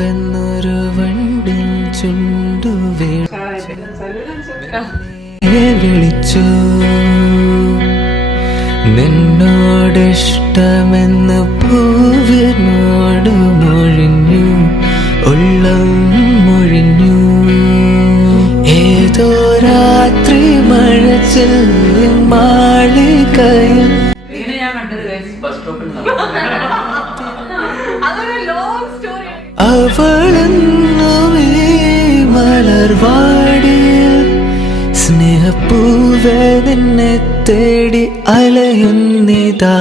പൂവെന്നൊരു വണ്ടിൻ ചുണ്ടു വിളിച്ചു നിന്നോടിഷ്ടമെന്ന് പൂവിനോട് മൊഴിഞ്ഞു ഉള്ളം മൊഴിഞ്ഞു ഏതോ രാത്രി മഴ ചെല്ലും മാളികയിൽ അവളെന്നുമേ മലർവാടിയിൽ സ്നേഹപ്പൂവേ നിന്നെ തേടി അലയുന്നിതാ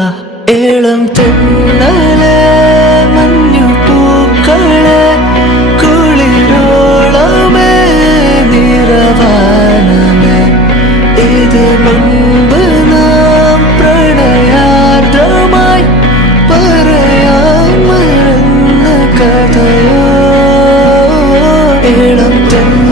ഏളം തെന്നലെ മഞ്ഞു പൂക്കളെ കുളിരോളമേ നിറവാനമേ ഇത് മുൻപ് നാം പ്രണയാർദ്രമായി പറയാൻ മറന്ന കഥയോ ഏളം തെന്നലെ